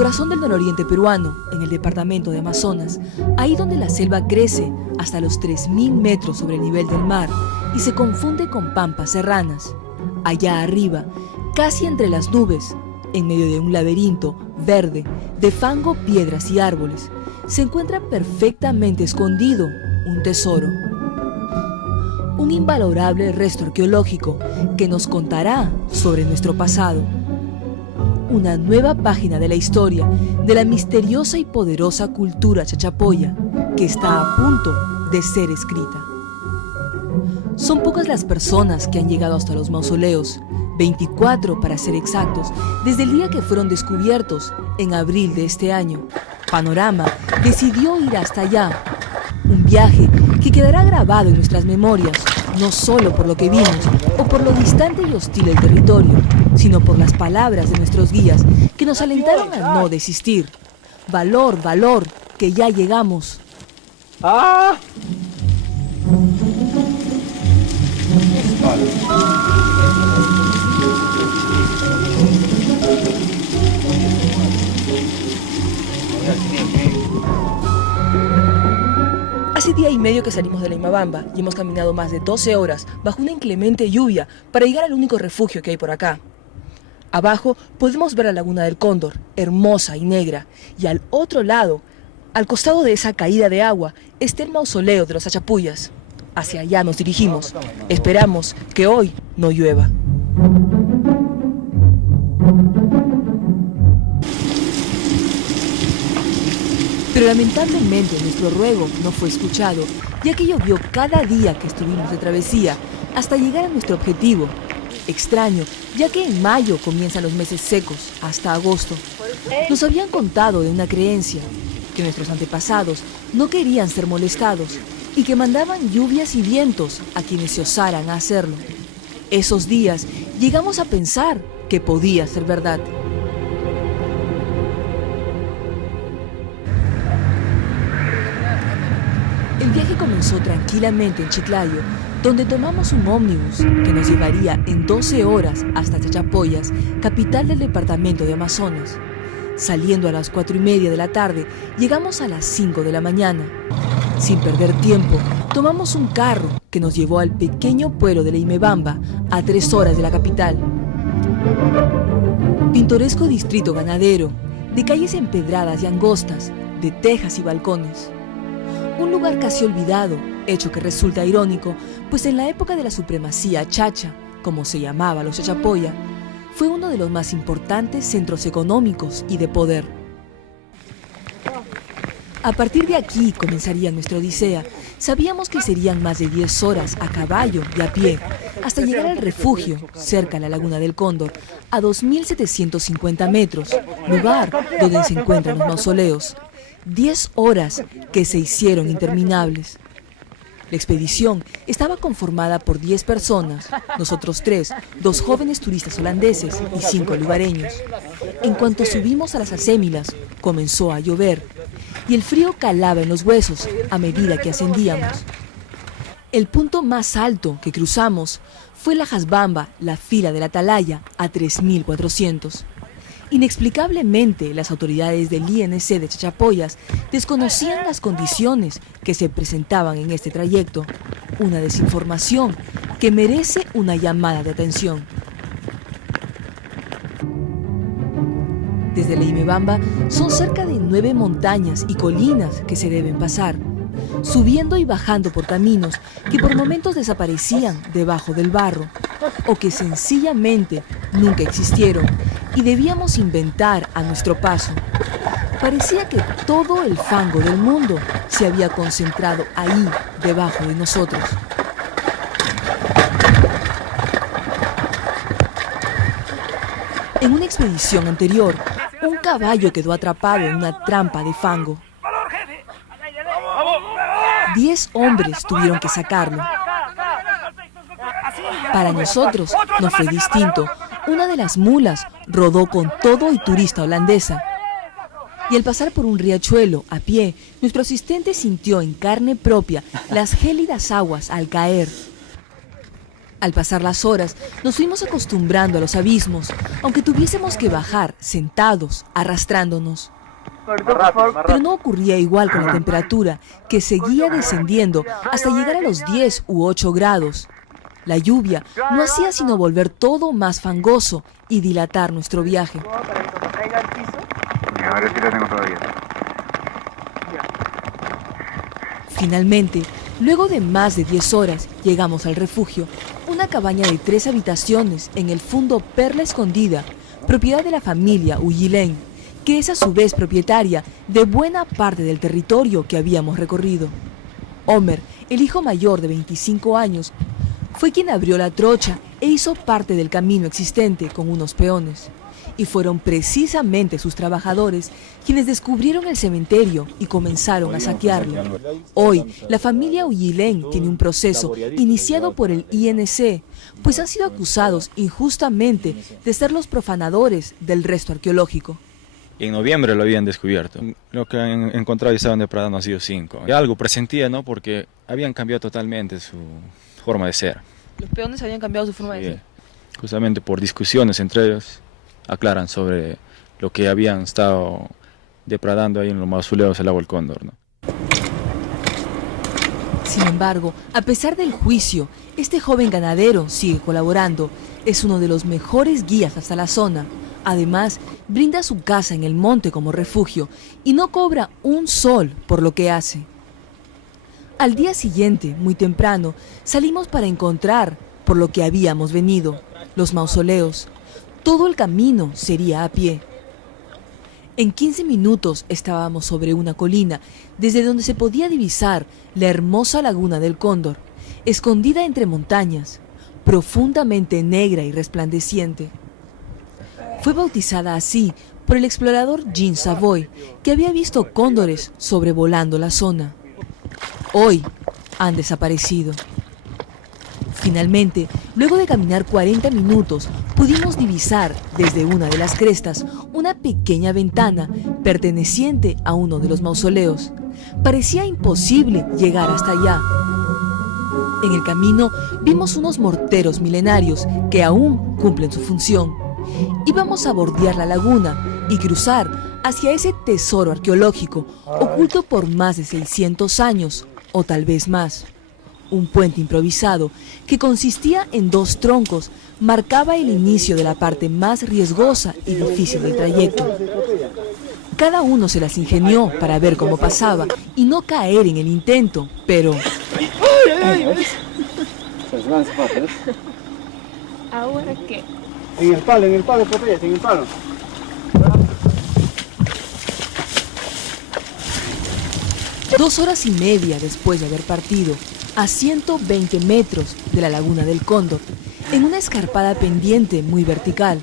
corazón del nororiente peruano, en el departamento de Amazonas, ahí donde la selva crece hasta los 3.000 metros sobre el nivel del mar y se confunde con pampas serranas. Allá arriba, casi entre las nubes, en medio de un laberinto verde de fango, piedras y árboles, se encuentra perfectamente escondido un tesoro. Un invalorable resto arqueológico que nos contará sobre nuestro pasado. Una nueva página de la historia de la misteriosa y poderosa cultura chachapoya que está a punto de ser escrita. Son pocas las personas que han llegado hasta los mausoleos, 24 para ser exactos, desde el día que fueron descubiertos en abril de este año. Panorama decidió ir hasta allá, un viaje que quedará grabado en nuestras memorias, no solo por lo que vimos o por lo distante y hostil del territorio, sino por las palabras de nuestros guías que nos alentaron a no desistir. Valor, valor, que ya llegamos. ¡Ah! Hace día y medio que salimos de la Imabamba y hemos caminado más de 12 horas bajo una inclemente lluvia para llegar al único refugio que hay por acá. Abajo podemos ver la laguna del Cóndor, hermosa y negra, y al otro lado, al costado de esa caída de agua, está el mausoleo de los Achapuyas. Hacia allá nos dirigimos. Esperamos que hoy no llueva. Pero lamentablemente nuestro ruego no fue escuchado, ya que llovió cada día que estuvimos de travesía hasta llegar a nuestro objetivo. Extraño, ya que en mayo comienzan los meses secos, hasta agosto. Nos habían contado de una creencia, que nuestros antepasados no querían ser molestados y que mandaban lluvias y vientos a quienes se osaran a hacerlo. Esos días llegamos a pensar que podía ser verdad. El viaje comenzó tranquilamente en Chiclayo, donde tomamos un ómnibus que nos llevaría en 12 horas hasta Chachapoyas, capital del departamento de Amazonas. Saliendo a las 4:30 de la tarde, llegamos a las 5 de la mañana. Sin perder tiempo, tomamos un carro que nos llevó al pequeño pueblo de la Imebamba, a 3 horas de la capital. Pintoresco distrito ganadero, de calles empedradas y angostas, de tejas y balcones. Un lugar casi olvidado, hecho que resulta irónico, pues en la época de la supremacía chacha, como se llamaba los Chachapoya, fue uno de los más importantes centros económicos y de poder. A partir de aquí comenzaría nuestra odisea. Sabíamos que serían más de 10 horas a caballo y a pie, hasta llegar al refugio, cerca a la laguna del Cóndor, a 2.750 metros, lugar donde se encuentran los mausoleos. 10 horas que se hicieron interminables. La expedición estaba conformada por 10 personas, nosotros 3, 2 jóvenes turistas holandeses y 5 lugareños. En cuanto subimos a las acémilas, comenzó a llover y el frío calaba en los huesos a medida que ascendíamos. El punto más alto que cruzamos fue la Jasbamba, la fila de la Atalaya, a 3.400. Inexplicablemente, las autoridades del INC de Chachapoyas desconocían las condiciones que se presentaban en este trayecto. Una desinformación que merece una llamada de atención. Desde la Imebamba son cerca de 9 montañas y colinas que se deben pasar, subiendo y bajando por caminos que por momentos desaparecían debajo del barro, o que sencillamente nunca existieron y debíamos inventar a nuestro paso. Parecía que todo el fango del mundo se había concentrado ahí, debajo de nosotros. En una expedición anterior, un caballo quedó atrapado en una trampa de fango. 10 hombres tuvieron que sacarlo. Para nosotros no fue distinto. Una de las mulas rodó con todo y turista holandesa. Y al pasar por un riachuelo a pie, nuestro asistente sintió en carne propia las gélidas aguas al caer. Al pasar las horas, nos fuimos acostumbrando a los abismos, aunque tuviésemos que bajar sentados, arrastrándonos. Pero no ocurría igual con la temperatura, que seguía descendiendo hasta llegar a los 10 u 8 grados. La lluvia no hacía sino volver todo más fangoso y dilatar nuestro viaje. Finalmente, luego de más de 10 horas, llegamos al refugio, una cabaña de 3 habitaciones en el Fundo Perla Escondida, propiedad de la familia Uyilén, que es a su vez propietaria de buena parte del territorio que habíamos recorrido. Homer, el hijo mayor de 25 años, fue quien abrió la trocha e hizo parte del camino existente con unos peones. Y fueron precisamente sus trabajadores quienes descubrieron el cementerio y comenzaron a saquearlo. Hoy, la familia Uyilén tiene un proceso iniciado por el INC, pues han sido acusados injustamente de ser los profanadores del resto arqueológico. En noviembre lo habían descubierto. Lo que han encontrado y estaban depredando han sido 5. Y algo presentía, ¿no? Porque habían cambiado totalmente su forma de ser. Los peones habían cambiado su forma de ser. Justamente por discusiones entre ellos, aclaran sobre lo que habían estado depredando ahí en los mausoleos del Lago del Cóndor, ¿no? Sin embargo, a pesar del juicio, este joven ganadero sigue colaborando. Es uno de los mejores guías hasta la zona. Además, brinda su casa en el monte como refugio y no cobra un sol por lo que hace. Al día siguiente, muy temprano, salimos para encontrar por lo que habíamos venido, los mausoleos. Todo el camino sería a pie. En 15 minutos estábamos sobre una colina, desde donde se podía divisar la hermosa laguna del Cóndor, escondida entre montañas, profundamente negra y resplandeciente. Fue bautizada así por el explorador Jean Savoy, que había visto cóndores sobrevolando la zona. Hoy han desaparecido. Finalmente, luego de caminar 40 minutos, pudimos divisar desde una de las crestas una pequeña ventana perteneciente a uno de los mausoleos. Parecía imposible llegar hasta allá. En el camino vimos unos morteros milenarios que aún cumplen su función. Íbamos a bordear la laguna y cruzar hacia ese tesoro arqueológico oculto por más de 600 años, o tal vez más. Un puente improvisado que consistía en 2 troncos marcaba el inicio de la parte más riesgosa y difícil del trayecto. Cada uno se las ingenió para ver cómo pasaba y no caer en el intento, pero... ¿Ahora qué? En el palo, Popeyes, en el palo. Dos horas y media después de haber partido, a 120 metros de la laguna del Cóndor, en una escarpada pendiente muy vertical,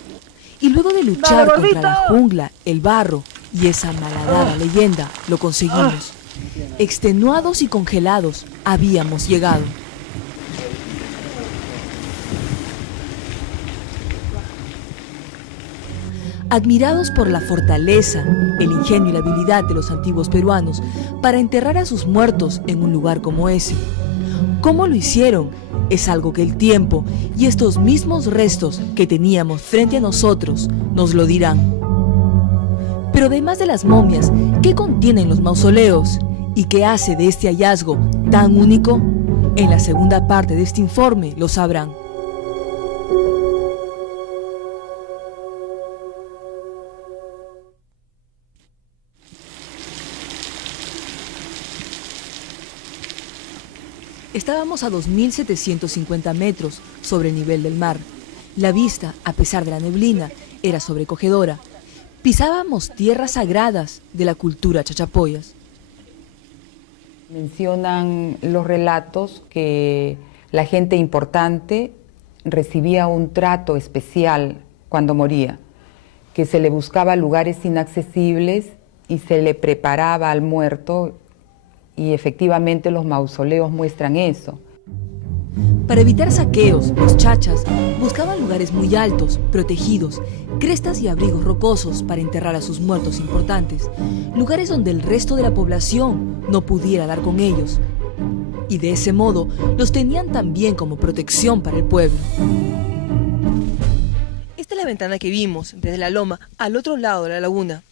y luego de luchar contra la jungla, el barro y esa malhadada leyenda, lo conseguimos. Extenuados y congelados, habíamos llegado. Admirados por la fortaleza, el ingenio y la habilidad de los antiguos peruanos para enterrar a sus muertos en un lugar como ese. ¿Cómo lo hicieron? Es algo que el tiempo y estos mismos restos que teníamos frente a nosotros nos lo dirán. Pero además de las momias, ¿qué contienen los mausoleos? ¿Y qué hace de este hallazgo tan único? En la segunda parte de este informe lo sabrán. Estábamos a 2.750 metros sobre el nivel del mar. La vista, a pesar de la neblina, era sobrecogedora. Pisábamos tierras sagradas de la cultura chachapoyas. Mencionan los relatos que la gente importante recibía un trato especial cuando moría, que se le buscaba lugares inaccesibles y se le preparaba al muerto. Y efectivamente los mausoleos muestran eso. Para evitar saqueos, los chachas buscaban lugares muy altos, protegidos, crestas y abrigos rocosos para enterrar a sus muertos importantes, lugares donde el resto de la población no pudiera dar con ellos. y de ese modo los tenían también como protección para el pueblo. Esta es la ventana que vimos desde la loma al otro lado de la laguna.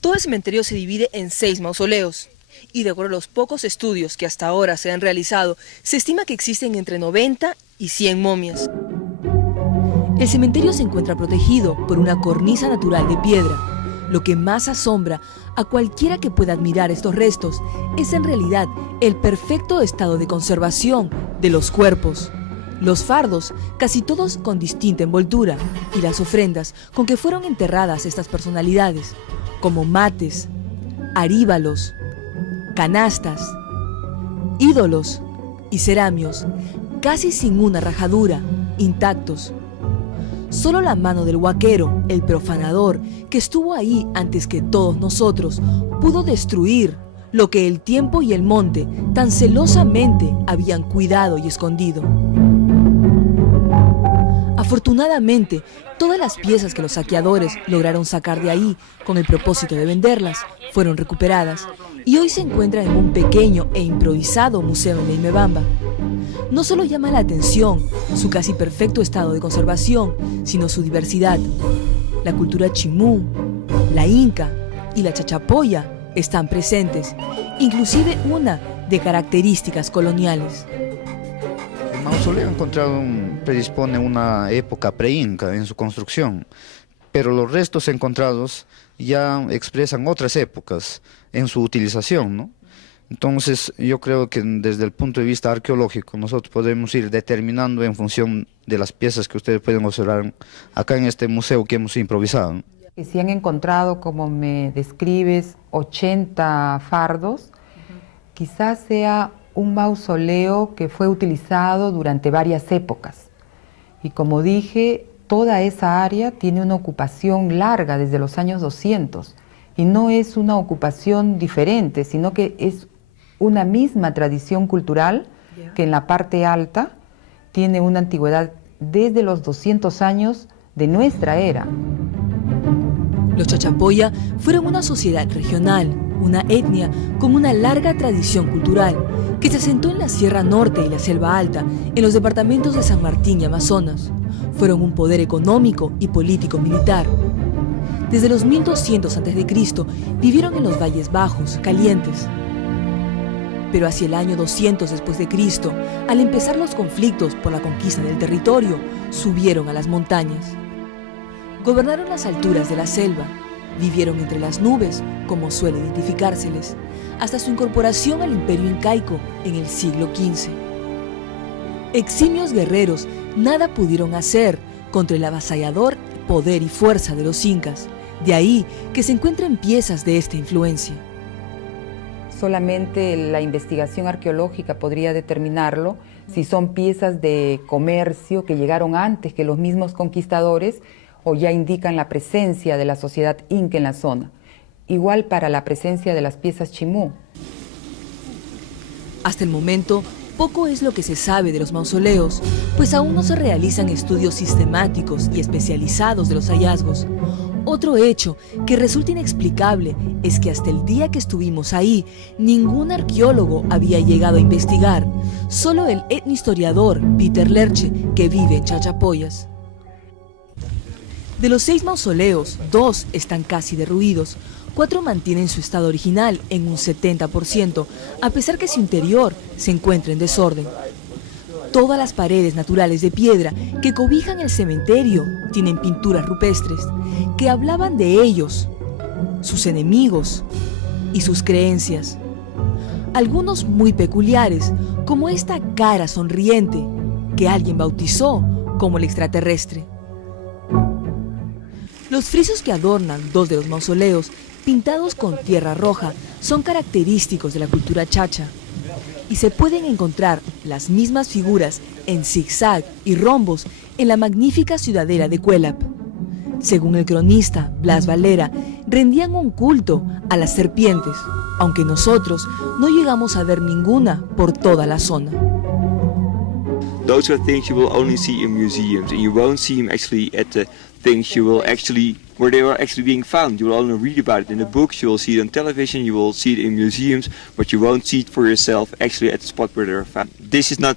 Todo el cementerio se divide en 6 mausoleos y de acuerdo a los pocos estudios que hasta ahora se han realizado, se estima que existen entre 90 y 100 momias. El cementerio se encuentra protegido por una cornisa natural de piedra. Lo que más asombra a cualquiera que pueda admirar estos restos es en realidad el perfecto estado de conservación de los cuerpos. Los fardos, casi todos con distinta envoltura, y las ofrendas con que fueron enterradas estas personalidades, como mates, aríbalos, canastas, ídolos y ceramios, casi sin una rajadura, intactos. Solo la mano del huaquero, el profanador, que estuvo ahí antes que todos nosotros, pudo destruir lo que el tiempo y el monte tan celosamente habían cuidado y escondido. Afortunadamente, todas las piezas que los saqueadores lograron sacar de ahí con el propósito de venderlas fueron recuperadas y hoy se encuentran en un pequeño e improvisado museo en Leimebamba. No solo llama la atención su casi perfecto estado de conservación, sino su diversidad. La cultura chimú, la inca y la chachapoya están presentes, inclusive una de características coloniales. El mausoleo encontrado predispone una época pre-inca en su construcción, pero los restos encontrados ya expresan otras épocas en su utilización, ¿no? Entonces, yo creo que desde el punto de vista arqueológico nosotros podemos ir determinando en función de las piezas que ustedes pueden observar acá en este museo que hemos improvisado, ¿no? Que se han encontrado, como me describes, 80 fardos, quizás sea un mausoleo que fue utilizado durante varias épocas. Y como dije, toda esa área tiene una ocupación larga desde los años 200. Y no es una ocupación diferente, sino que es una misma tradición cultural que en la parte alta tiene una antigüedad desde los 200 años de nuestra era. Los chachapoya fueron una sociedad regional, una etnia con una larga tradición cultural que se asentó en la Sierra Norte y la Selva Alta, en los departamentos de San Martín y Amazonas. Fueron un poder económico y político militar. Desde los 1200 a.C. vivieron en los valles bajos, calientes. Pero hacia el año 200 después de Cristo, al empezar los conflictos por la conquista del territorio, subieron a las montañas. Gobernaron las alturas de la selva, vivieron entre las nubes, como suele identificárseles, hasta su incorporación al imperio incaico en el siglo XV. Eximios guerreros nada pudieron hacer contra el avasallador poder y fuerza de los incas, de ahí que se encuentren piezas de esta influencia. Solamente la investigación arqueológica podría determinarlo, si son piezas de comercio que llegaron antes que los mismos conquistadores o ya indican la presencia de la sociedad inca en la zona. Igual para la presencia de las piezas chimú. Hasta el momento, poco es lo que se sabe de los mausoleos, pues aún no se realizan estudios sistemáticos y especializados de los hallazgos. Otro hecho que resulta inexplicable es que hasta el día que estuvimos ahí, ningún arqueólogo había llegado a investigar, solo el etnohistoriador Peter Lerche, que vive en Chachapoyas. De los 6 mausoleos, 2 están casi derruidos, 4 mantienen su estado original en un 70%, a pesar que su interior se encuentra en desorden. Todas las paredes naturales de piedra que cobijan el cementerio tienen pinturas rupestres que hablaban de ellos, sus enemigos y sus creencias. Algunos muy peculiares, como esta cara sonriente que alguien bautizó como el extraterrestre. Los frisos que adornan 2 de los mausoleos, pintados con tierra roja, son característicos de la cultura chacha. Y se pueden encontrar las mismas figuras en zigzag y rombos en la magnífica ciudadela de Cuélap. Según el cronista Blas Valera, rendían un culto a las serpientes, aunque nosotros no llegamos a ver ninguna por toda la zona. Those are things you will only see in museums, and you won't see them actually at the things you will actually where they were actually being found. You will only read about it in the books, you will see it on television, you will see it in museums, but you won't see it for yourself actually at the spot where they were found. This is not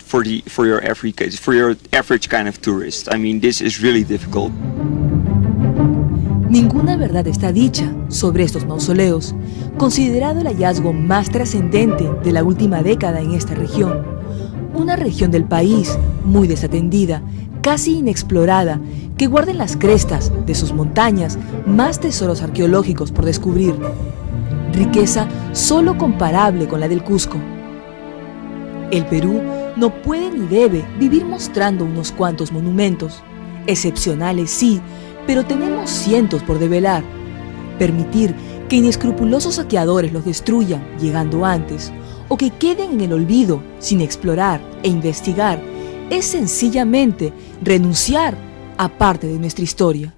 for your average, for your average kind of tourist. I mean, this is really difficult. Ninguna verdad está dicha sobre estos mausoleos, considerado el hallazgo más trascendente de la última década en esta región. Una región del país muy desatendida, casi inexplorada, que guarda en las crestas de sus montañas más tesoros arqueológicos por descubrir. Riqueza solo comparable con la del Cusco. El Perú no puede ni debe vivir mostrando unos cuantos monumentos, excepcionales sí, pero tenemos cientos por develar. Permitir que inescrupulosos saqueadores los destruyan llegando antes, o que queden en el olvido sin explorar e investigar, es sencillamente renunciar a parte de nuestra historia.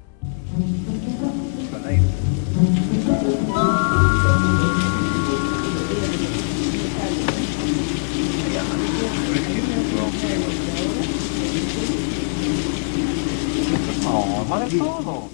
No, más de todo.